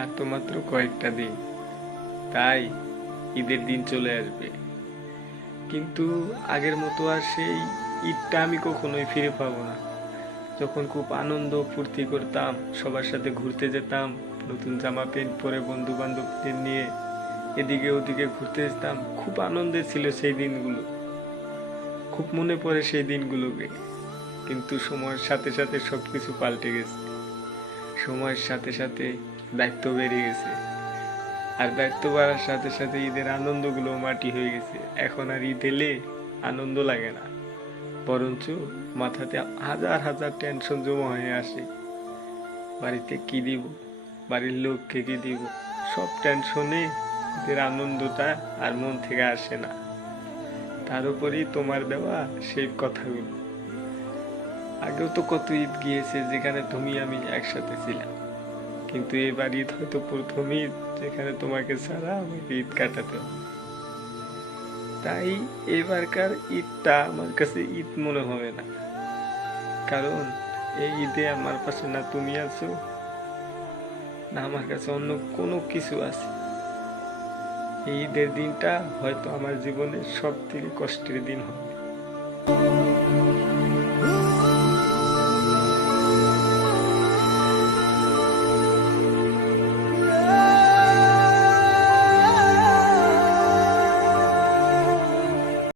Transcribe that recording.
আর তো মাত্র কয়েকটা দিন, তাই ঈদের দিন চলে আসবে। কিন্তু আগের মতো আর সেই ঈদটা আমি কখনোই ফিরে পাবো না। যখন খুব আনন্দ ফুর্তি করতাম, সবার সাথে ঘুরতে যেতাম, নতুন জামা প্যান্ট পরে বন্ধু বান্ধবদের নিয়ে এদিকে ওদিকে ঘুরতে যেতাম, খুব আনন্দের ছিল সেই দিনগুলো। খুব মনে পড়ে সেই দিনগুলোকে। কিন্তু সময়ের সাথে সাথে সবকিছু পাল্টে গেছে। সময়ের সাথে সাথে দায়িত্ব বেড়ে গেছে, আর দায়িত্ব বাড়ার সাথে সাথে ঈদের আনন্দগুলো মাটি হয়ে গেছে। এখন আর ঈদ এলে আনন্দ লাগে না, বরঞ্চ মাথাতে হাজার হাজার টেনশন জমা হয়ে আসে। বাড়িতে কি দিব, বাড়ির লোককে কি দিব, সব টেনশনে ঈদের আনন্দটা আর মন থেকে আসে না। তার উপরেই তোমার দেওয়া সেই কথাগুলো। আগেও তো কত ঈদ গিয়েছে যেখানে তুমি আমি একসাথে ছিলাম, কিন্তু এবার ঈদ হয়তো প্রথম ঈদ যেখানে তোমাকে ছাড়া আমাকে ঈদ কাটাতে হবে। তাই এবারকার ঈদটা আমার কাছে ঈদ মনে হবে না, কারণ এই ঈদে আমার পাশে না তুমি আছো, না আমার কাছে অন্য কোনো কিছু আছে। এই ঈদের দিনটা হয়তো আমার জীবনের সব থেকে কষ্টের দিন হবে।